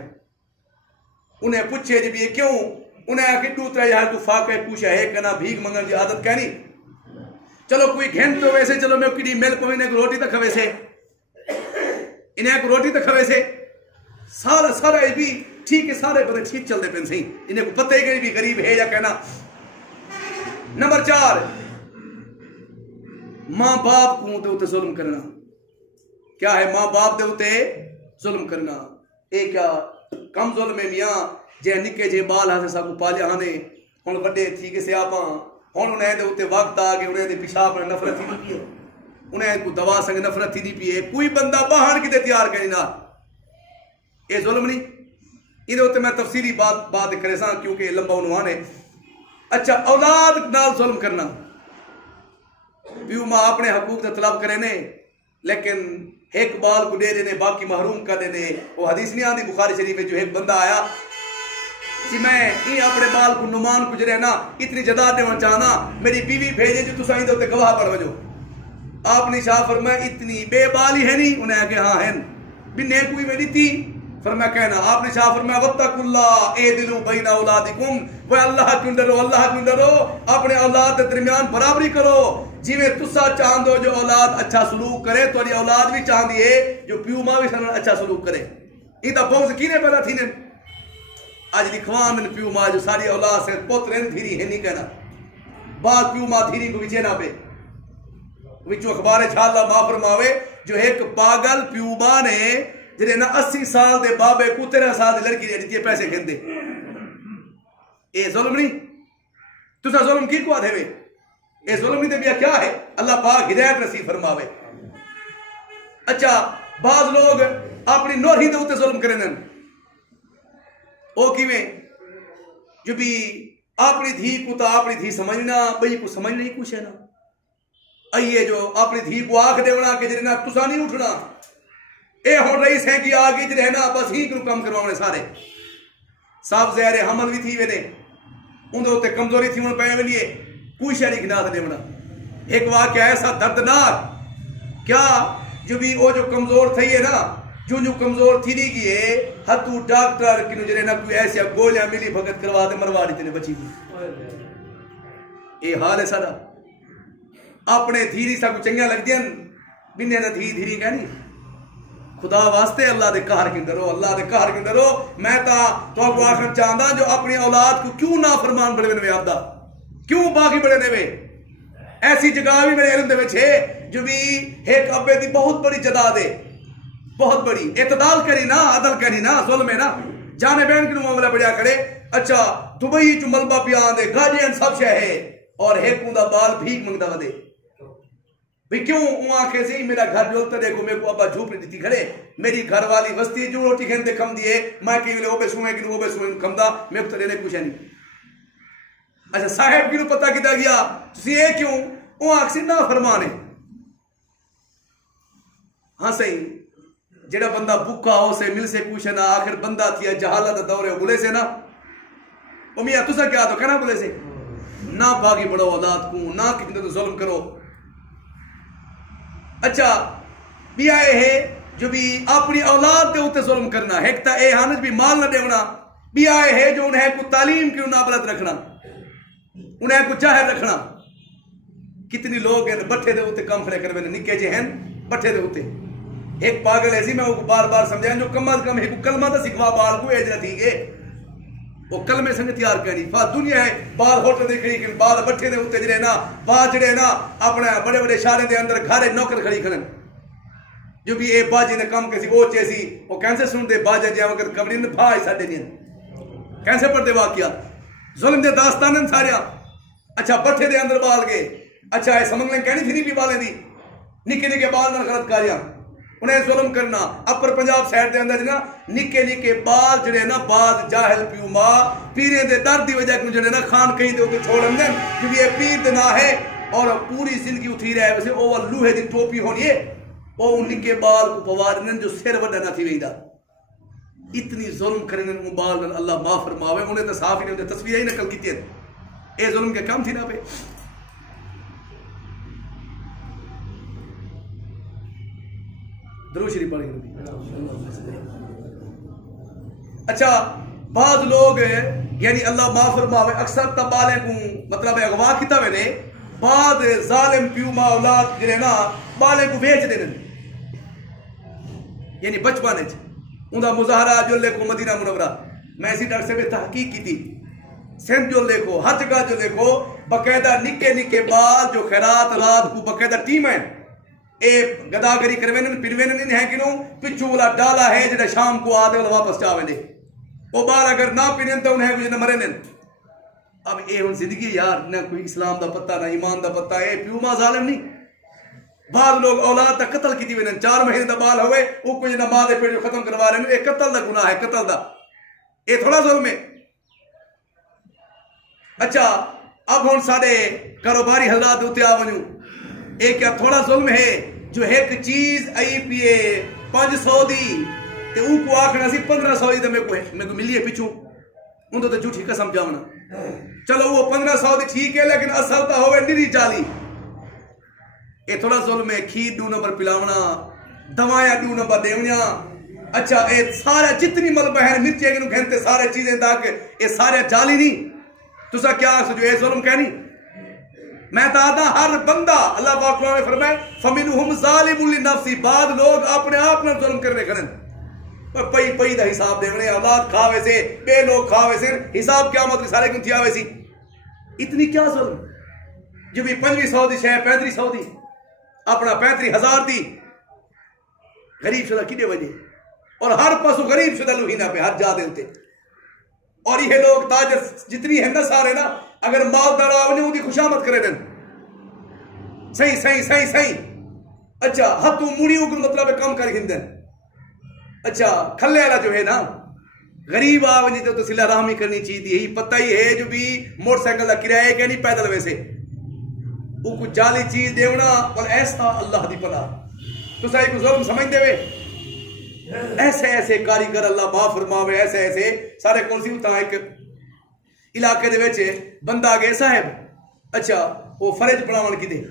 انہیں پوچھے جب یہ کیوں انہیں آکے دوترا یہاں تو فاقہ پوچھا ہے کہ نا بھیگ منگن دی عادت کہنی. چلو کوئی گھن تو ویسے چلو میں کڑی مل کو انہیں کو روٹی تک کھوے سے انہیں کو روٹی تک کھوے سے سارا بھی ٹھیک ہے. سارے بڑے ٹھیک چل دے پہن سہی انہیں کو پتہ ہی کہ بھی غریب ہے یا کہنا. نمبر 4 ماں باپ کو دے ہوتے ظلم کرنا. کیا ہے ماں باپ دے ہوتے ظلم کرنا. اے کیا کم ظلم میاں جے نکے جے بال ہاں سے ساکو پالیا ہاں نے ہن وڈے تھی کے سیاپاں ہن انہیں دے اوتے وقت آ کے انہیں دے پیشاب پر نفرت تھی نہیں پی انہیں کو دوا سنگ نفرت تھی نہیں پی کوئی بندہ باہر کتے تیار کرنی نہ اے ظلم نہیں انہیں ہوتے میں تفصیلی بات کرے ساں کیونکہ لمبا عنوان ہے اچھا اولاد نال ظلم کرنا پیو ماں اپنے حقوق سے طلب کرے نے لیکن ایک بال کو دے دینے باقی محروم کر دینے وہ حدیث نہیں آندی بخاری شریف جو ایک بندہ آیا جی میں یہ اپنے بال کو نمان کچھ رہنا اتنی جدا دینا چاہنا میری بیوی بھیجے جو تسا ہی دوتے گواہ پر وجو آپ نے شاہ فرمایا اتنی بے بالی ہے نہیں انہیں کہا ہاں ہیں بنے کوئی میری تھی فرمایا کہنا آپ نے شاہ فرمایا وَاتَّقُوا اللَّهَ اعْدِلُوا بَيْنَ أَوْلَادِكُمْ وہ اللہ کیوں ڈرو اپنے اولاد کے درمیان برابری کرو جی میں تسا چاہندو جو اولاد اچھا سلوک کرے تو اولاد بھی چاہندی ہے جو پیو ماں بھی سن اچھا سلوک کرے یہ تو بغض کینے پیدا تھی نے آج لکھوان میں پیو ماں جو ساری اولاد سے پوترین دھیری ہے نہیں کہنا بعض پیو ماں دھیری کو بچے نہ پہ وچو اخبار چھالا ماں فرماوے جو ایک پاگل پیو ماں نے جنہیں نہ 80 سال دے بابے کو 13 سال دے لڑکی دے دیتی پیسے کھین دے اے ظلم نہیں تو سا ظلم کی کو آدھے وے اے ظلم نہیں دے بیا کیا ہے اللہ پاک ہدایت نصیب فرماوے اچھا بعض لوگ اپنی نور ہی دے ہوتے ظلم کرنے او کیویں جو بھی اپنی دھی کو تا اپنی دھی سمجھنا بھئی کو سمجھنا ہی کچھ ہے نا آئیے جو اپنی دھی کو آنکھ دے ہونا کہ جنہیں تسا نہیں اٹھنا اے ہون رئیس ہیں کہ آگے جو رہنا بس ہی کنو کم کروانے سارے صاحب زہر حمل بھی تھی وینے اندھے ہوتے کمزوری تھی انہوں پہنے لیے کوئی شہری کی ناظر دیونا ایک واقعہ ایسا دردناک کیا جو بھی وہ جو کمزور تھی ہے نا جو کمزور تھی نہیں کیے ہتو ڈاکٹر کنو جو رہنا کوئی ایسا گولیاں ملی بھگت کروا دے مروا دیتے نے بچی بھی اے حال ہے سارا اپنے دھیری سا کو چنگیاں لگ دیا بنے نہ دھیری کہنی خدا واسطے اللہ دے قہر کی ڈرو اللہ دے قہر کی ڈرو میں تو آپ کو آخر چاہتا جو اپنی اولاد کو کیوں نافرمان بڑے بنے آبدا کیوں باقی بڑے نے ایسی جگہ بھی میرے علم دے وچھے جو بھی ایک ابے دی بہت بڑی جدا دے بہت بڑی اعتدال کری نا عدل کری نا ظلم ہے نا جانے بین کی معاملہ بڑھیا کرے اچھا دبئی جو ملبہ پیان دے گاڑیاں سب شہ ہے اور ایک مندہ بال بھیک منگدہ ودے بھی کیوں وہاں کیسے ہی میرا گھر جولتا دیکھو میرے کو ابا جھوپ نہیں دیتی کھڑے میری گھر والی وستی جو روٹی کھیندے کھم دیئے میں کہ وہ بے سوئے کہ وہ بے سوئے کھم دا میں کو تلینے کچھ ہے نہیں اچھا صاحب کی نو پتہ کتا گیا تسی اے کیوں وہاں اکسی نہ فرمانے ہاں صحیح جڑا بندہ بکا ہو سے مل سے کچھ ہے نا آخر بندہ تھیا جہالت دورے بلے سے نا وہ میاں تسا کیا تو کہنا بلے سے نہ باغی بڑھو اولاد کو نہ کتنے تو ظلم کرو اچھا بھی آئے ہے جو بھی اپنی اولاد دے ہوتے ظلم کرنا ہیکتا اے ہانج بھی مال نہ دیونا بھی آئے ہے جو انہیں کو تعلیم کی نابلت رکھنا انہیں کو جاہر رکھنا کتنی لوگ ہیں بٹھے دے ہوتے کم کھڑے کر نکے جے ہیں بٹھے دے ہوتے ایک پاگل ایسی میں وہ بار بار سمجھائیں جو کم از کم ایک کلمہ دا سکھوا بال کو ایجنا ٹھیک ہے وہ کلمے سنگ تیار کرنی فات دنیا ہے بال ہوٹل دیکھ رہی کہ بال بٹھے دے ہوتے جڑے نا بال جڑے نا اپنے بڑے بڑے شارے دے اندر گھارے نوکر کھڑی کھڑن جو بھی اے باجی نے کم کسی او چیسی وہ کینسے سن دے باجہ جے وقت کبری نے بھائی ساڑے نہیں کینسے پڑھ دے واقعہ ظلم دے داستانن ساریا اچھا بٹھے دے اندر بال گئے اچھا اے سمجھ لیں کہنی تھی نہیں بھی بالیں دی نکے نکے بال نہ غلط کاریاں انہیں ظلم کرنا اپر پنجاب سائڈ دے اندر جنا نکے نکے بال جڑے نا بعد جاہل پیو ماں پیرے دے درد دی وجہ کو جڑے نا خان کہیں دے ہوتے چھوڑن دیں جو یہ پیر دے نہ ہے اور پوری زندگی اتھی رہے ویسے او لوہے دی ٹوپی ہونی ہے او نکے بال کو پوارنن جو سر وڈا نہ تھی ویدہ اتنی ظلم کرنن بال اللہ معاف فرماوے انہیں تو صاف ہی نہیں ہوتے تصویریں ہی نقل کی تھی اے ظلم کے کم تھی نا پہ درود شریف پڑھیں گے اچھا بعض لوگ یعنی اللہ معاف فرماوے اکثر تبالے کو مطلب اغوا کیتا ویلے بعض ظالم پیو ماں اولاد جڑے نا بالے کو بیچ دین یعنی بچپن وچ اوندا مظاہرہ جو لے کو مدینہ منورہ میں اسی ڈاکٹر سے تحقیق کی تھی سندھ جو لے کو ہر جگہ جو لے کو باقاعدہ نکے نکے بال جو خیرات رات کو باقاعدہ ٹیم ہے اے گداگری کروے پھروے نہیں ہے کنوں پچھو والا ڈالا ہے جڑا شام کو آدھے والا واپس چاہوے دے وہ بال اگر نہ پینے تو انہیں کچھ نہ مرے نن اب اے ان زندگی یار نہ کوئی اسلام دا پتہ نہ ایمان دا پتہ اے پیو ماں ظالم نہیں بعض لوگ اولاد دا قتل کی دیوے 4 مہینے دا بال ہوئے وہ کچھ نہ ماں دے پیڑ ختم کروا رہے ہیں اے قتل دا گناہ ہے قتل دا اے تھوڑا ظلم ہے اچھا اب ہون سارے کاروباری حضرات ہوتے آونیوں اے کیا تھوڑا ظلم ہے جو ایک چیز آئی پیے 500 دی تے او کو آکھنا سی 1500 دی میں کو ملی ہے پیچھوں ان تو جھوٹی قسم جاؤنا چلو وہ 1500 دی ٹھیک ہے لیکن اصل تا ہوئے نری جالی اے تھوڑا ظلم ہے کھیر 2 نمبر پلاونا دوائیں 2 نمبر دیونیا اچھا اے سارا جتنی مل بہن مرچے گنو گھنتے سارے چیزیں تاکہ اے سارے جالی نہیں تو سا کیا سجو اے ظلم کہنی میں تاہتا ہر بندہ اللہ پاک نے فرمائے فَمِنُهُمْ ظَالِمٌ لِنَفْسِ بعد لوگ اپنے آپ نے ظلم کرنے کھڑن پئی پئی دا حساب دیونے اولاد کھاوے سے بے لوگ کھاوے سے حساب قیامت کے سارے کیوں تھی آوے سی اتنی کیا ظلم جو بھی 2500 دی شہ 3500 دی اپنا 35,000 دی غریب شدہ کنے وجہ اور ہر پسو غریب شدہ لوہینہ پہ ہر جا دے ہوتے اور یہ لوگ تاجر جتنی ہیں نہ سارے نا اگر مالدار آونے ہوں دی خوشامت کرے دن صحیح صحیح صحیح صحیح اچھا ہتھوں موڑی اگر مطلب کم کر ہندن اچھا کھلے والا جو ہے نا غریب آونے تو صلہ رحمی کرنی چاہیے یہی پتہ ہی ہے جو بھی موٹر سائیکل کا کرایہ کہ نہیں پیدل ویسے وہ کچھ جالی چیز دیونا اور ایسا اللہ دی پناہ تو صحیح کو ظلم سمجھ دے وے ایسے ایسے کاریگر اللہ معاف فرماوے ایسے ایسے سارے کون سی ہوتا ہے کہ علاقے دے ویچے بندہ آگے صاحب اچھا وہ فرج بناون کی دے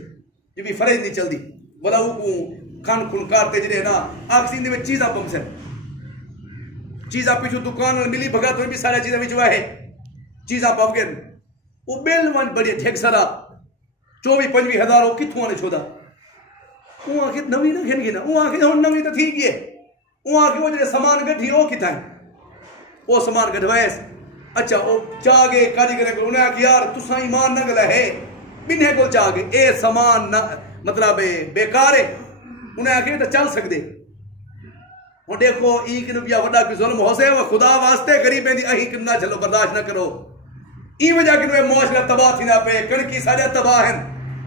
جو بھی فرج نہیں چل دی بلا وہ کو کھان کھن کارتے جنہیں نا آگ سین دے ویچ چیزاں پم سے چیزاں پیچھو دکان ملی بھگا تو بھی سارے چیزاں بھی جو ہے چیزاں پم گئے وہ بیل ون بڑی ٹھیک سارا 24-25 ہزار ہو کتھوں آنے چھوڑا وہ آنکھیں نوی نہ گھن گنا وہ آنکھیں ہون نوی تو ٹھیک ہے وہ آنکھیں وہ جنہیں سامان گھٹی وہ کتا ہے وہ سامان گھٹوائیس اچھا وہ چاہے کاری کرنے کو انہیں آنکھ یار تسا ایمان نہ گلہ ہے بنہیں کو چاہے اے سامان مطلب بیکار ہے انہیں آنکھیں تو چل سکتے اور دیکھو ایک نبیہ وڈا کی ظلم ہو سے وہ خدا واسطے غریب ہیں دی اہی کم نہ چلو برداشت نہ کرو این وجہ کہ معاشرہ تباہ تھی نہ پہ کڑکی سارے تباہ ہیں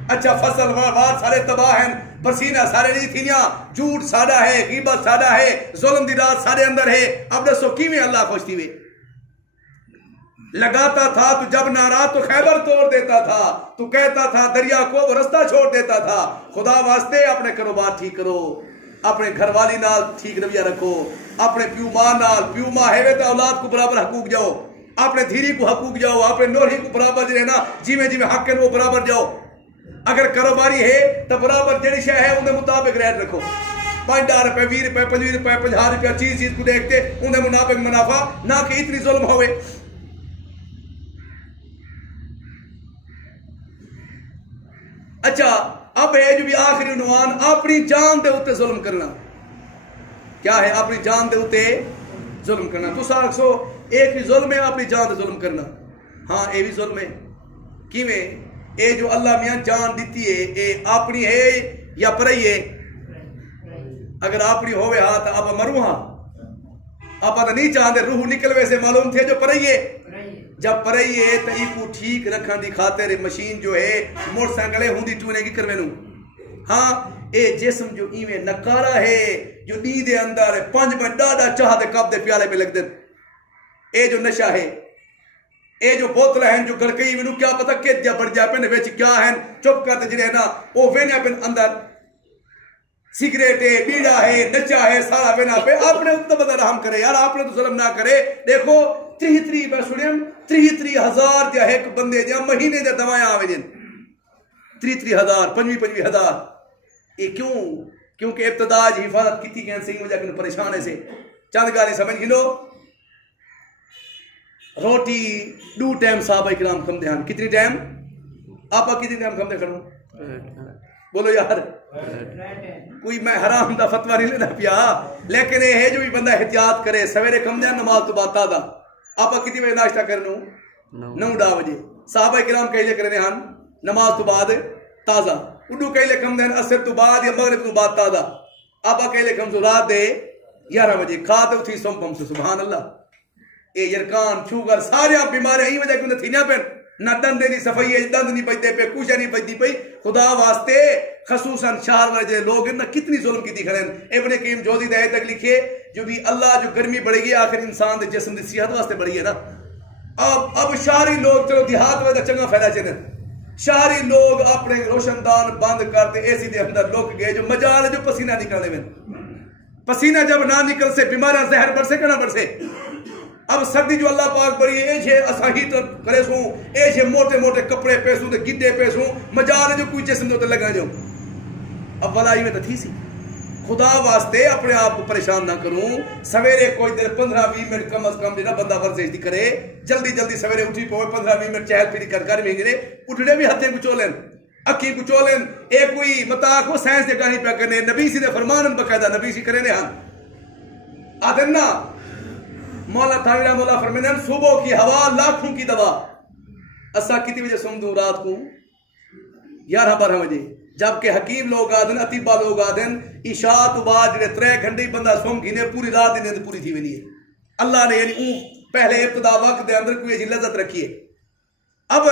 اچھا فصل وار سارے تباہ ہیں برسینہ سارے نہیں تھینیاں جھوٹ سادہ ہے غیبت سادہ ہے ظلم دی رات سارے اندر ہے اب دسو کیویں اللہ خوش تھی وے لگاتا تھا تو جب ناراض تو خیبر توڑ دیتا تھا تو کہتا تھا دریا کو وہ رستہ چھوڑ دیتا تھا خدا واسطے اپنے کاروبار ٹھیک کرو اپنے گھر والی نال ٹھیک رویہ رکھو اپنے پیو ماں نال پیو ماں ہے تو اولاد کو برابر حقوق جاؤ اپنے دھیری کو حقوق جاؤ اپنے نوری کو برابر جو ہے نا جیویں جیویں حق ہے وہ برابر جاؤ اگر کاروباری ہے تو برابر جڑی شے ہے انہیں مطابق ریٹ رکھو 5 روپے 20 روپے 25 روپے 50 روپے چیز کو دیکھتے انہیں منافق منافع نہ کہ اتنی ظلم ہوئے اچھا اب ہے جو بھی آخری عنوان اپنی جان دے ہوتے ظلم کرنا کیا ہے اپنی جان دے ہوتے ظلم کرنا تو ساکھ سو ایک ہی ظلم ہے اپنی جان دے ظلم کرنا ہاں اے بھی ظلم ہے کیویں اے جو اللہ میاں جان دیتی ہے اے اپنی ہے یا پرائی ہے اگر اپنی ہوئے ہاں تو آپ مرو ہاں آپ تو نہیں چاہتے روح نکل ویسے معلوم تھے جو پرائی ہے جب پرائی ہے تو ایک کو ٹھیک رکھن دی خاطر مشین جو ہے موٹر سائیکلیں ہوں دی چونے کی کروے نوں ہاں اے جسم جو ایویں نکارا ہے جو نیند دے اندر 5 منٹ ڈاڈا چاہ دے کپ دے پیالے پہ لگ دے اے جو نشہ ہے اے جو بوتل ہیں جو گھر کئی منو کیا پتہ کہ جا بڑھ جائے پہ ویچ کیا ہیں چپ کرتے جنہیں نا وہ وینیا پہ اندر سگریٹ ہے بیڑا ہے نچا ہے سارا وینا پہ آپ نے اتنا بدہ رحم کرے یار آپ نے تو ظلم نہ کرے دیکھو 33 میں سنیم 33,000 دیا ایک بندے دیا مہینے دیا دوائیں آوے دیں 33,000 25,000 یہ کیوں کیونکہ ابتدا جی حفاظت کی تھی کہ انسے وجہ کہ پریشانے سے چاند گالی سمجھ گلو روٹی 2 ٹائم صحابہ اکرام کم دے ہاں کتنی ٹائم آپ کتنی ٹائم کم دے کھڑوں بولو یار کوئی میں حرام دا فتوہ نہیں لینا پیا لیکن یہ ہے جو بھی بندہ احتیاط کرے سویرے کم دے نماز تو بات تازہ آپ کتنی بجے ناشتہ کرنو 9 بجے صحابہ اکرام کہے لے کرنے ہاں نماز تو بعد تازہ اڈو کئی لکھم دین اثر تو بعد یا مغرب تو بعد تازہ آبا کئی لکھم سو رات دے 11 بجے کھاتے تھی سم پم سے سبحان اللہ اے یرکان شوگر سارے بیمارے ہی وجہ کیوں تھی نہ پین نہ دند نہیں صفائی ہے دند نہیں بچتے پہ کوشا نہیں بچتی پئی خدا واسطے خصوصاً شہر والے لوگ نہ کتنی ظلم کی کھڑے ہیں ابن قیم جوزی دے تک لکھے جو بھی اللہ جو گرمی بڑھے گی آخر انسان دے جسم دی صحت واسطے بڑھی ہے نا اب شہری لوگ چلو دیہات والے چنگا فائدہ چنے شہری لوگ اپنے روشن دان بند کرتے اے سی دے اندر لوگ گئے جو مجال ہے جو پسینہ نکلنے میں پسینہ جب نہ نکل سے بیماریاں زہر بڑھ سے کہ نہ بڑھ سے اب سردی جو اللہ پاک بڑی ہے ایجھے اسا ہیٹر کرے سوں ایجھے موٹے موٹے کپڑے پیسوں تے گڈے پیسوں مجال جو کوئی جسم دے لگا جو اب ولائی میں تو تھی سی خدا واسطے اپنے آپ کو پریشان نہ کروں سویرے کوئی دیر 15-20 منٹ کم از کم جنا بندہ ورزش دی کرے جلدی جلدی سویرے اٹھی پوے 15-20 منٹ چہل پھری کر میں گرے اٹھڑے بھی ہتھے کو چولن اکھی کو چولن ایک کوئی متا کو سائنس دے کہانی پہ کرنے نبی سی دے فرمانن بقاعدہ نبی سی کرے نے ہن آدن نا مولا تھاویرہ مولا فرمینے صبح کی ہوا لاکھوں کی دوا اسا کتنی بجے سم دوں رات کو 11-12 بجے جبکہ حکیم لوگ آدن اتیبہ لوگ آدن عشاء تو بعد جڑے 3 گھنٹے بندہ سم گھنے پوری رات دی نیند پوری تھی ونی ہے اللہ نے یعنی اون پہلے ابتدا وقت دے اندر کوئی لذت رکھی ہے اب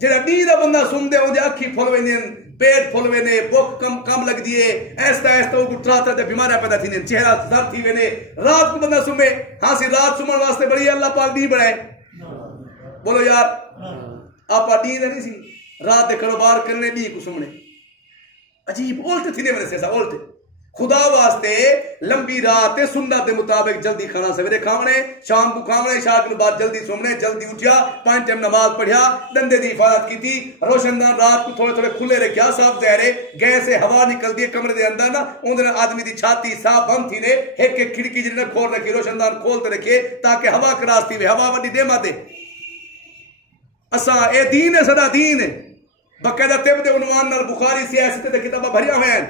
جڑا نیند بندہ سم دے اون دے اکھی پھول ویندین پیٹ پھول وینے بھوک کم لگ دیے ایسا ایسا کو ٹراتا تے بیماریاں پیدا تھی نے چہرہ زرد تھی وینے رات کو بندہ سمے ہاں سی رات سمن واسطے بڑی اللہ پاک نہیں بڑھائے بولو یار آپ نیند نہیں سی رات دے کاروبار کرنے نہیں کو سمنے عجیب اولتے تھی نے میرے سے ایسا اولتے خدا واسطے لمبی رات سنت دے مطابق جلدی کھانا سویرے کھاونے شام کو کھاونے شاہ کے بعد جلدی سومنے جلدی اٹھیا 5 ٹائم نماز پڑھیا دندے دی حفاظت کی تھی روشن دان رات کو تھوڑے تھوڑے کھلے رکھیا صاف زہرے گئے سے ہوا نکل دی کمرے دے اندر نا اون آدمی دی چھاتی صاف بند تھی نے ایک ایک کھڑکی جڑی کھول رکھی روشن دان کھولتے رکھے تاکہ ہوا کراس تھی ہوا وڈی دے دے اساں اے دین ہے صدا دین ہے باقاعدہ طب دے عنوان نال بخاری سیاست تے کتاباں بھریا ہوئے ہیں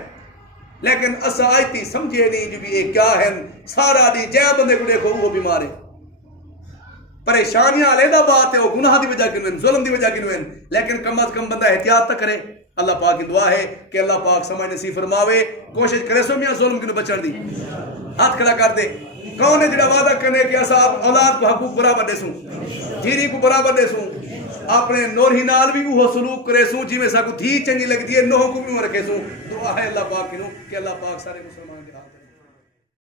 لیکن اسا آئیتی سمجھے نہیں جو بھی یہ کیا ہے سارا دی جے بندے کو دیکھو وہ بیمار ہے پریشانیاں علیحدہ بات ہے وہ گناہ دی وجہ کیوں ظلم دی وجہ کیوں لیکن کم از کم بندہ احتیاط تک کرے اللہ پاک کی دعا ہے کہ اللہ پاک سمجھ نصیب فرماوے کوشش کرے سو میاں ظلم کیوں بچن دی ہاتھ کھڑا کر دے کون ہے جڑا وعدہ کرنے کہ اسا اولاد کو حقوق برابر دے سوں جیری کو برابر دے سوں اپنے نور ہی نال بھی وہ سلوک کرے سوں جی میں سا کو تھی چنگی لگتی ہے نوہ کو بھی رکھے سوں دعا ہے اللہ پاک کی کہ اللہ پاک سارے مسلمان